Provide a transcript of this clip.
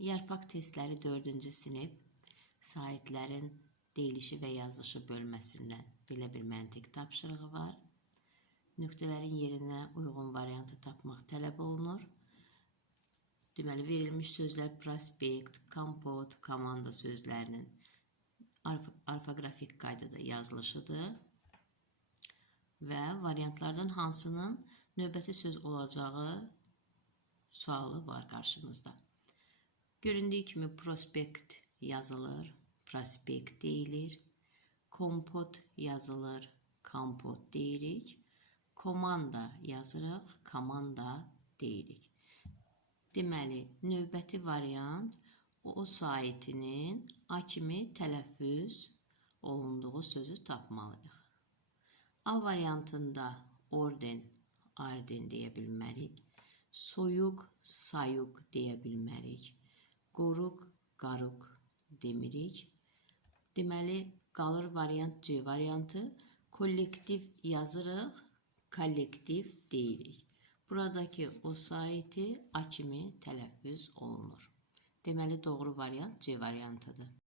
Yarpaq testləri 4-cü sinif saitlərin deyilişi və yazılışı bölməsindən belə bir məntiq tapşırığı var. Nöqtələrin yerinə uyğun variantı tapmaq tələb olunur. Deməli, verilmiş sözlər prospekt, kompot, komanda sözlərinin orfoqrafik qaydada yazılışıdır və variantlardan hansının növbəti söz olacağı sualı var qarşımızda. Göründüyü kimi prospekt yazılır, prospekt deyilir. Kompot yazılır, kompot deyirik. Komanda yazırıq, komanda deyirik. Deməli, növbəti variant o saitinin A kimi tələffüz olunduğu sözü tapmalıyıq. A variantında orden, arden deyə bilmərik. Soyuq, sayuq deyə bilmərik. Qoruq, qaruq demirik. Deməli, qalır variant C variantı. Kollektiv yazırıq, kollektiv deyirik. Buradakı o saiti A kimi tələffüz olunur. Deməli, doğru variant C variantıdır.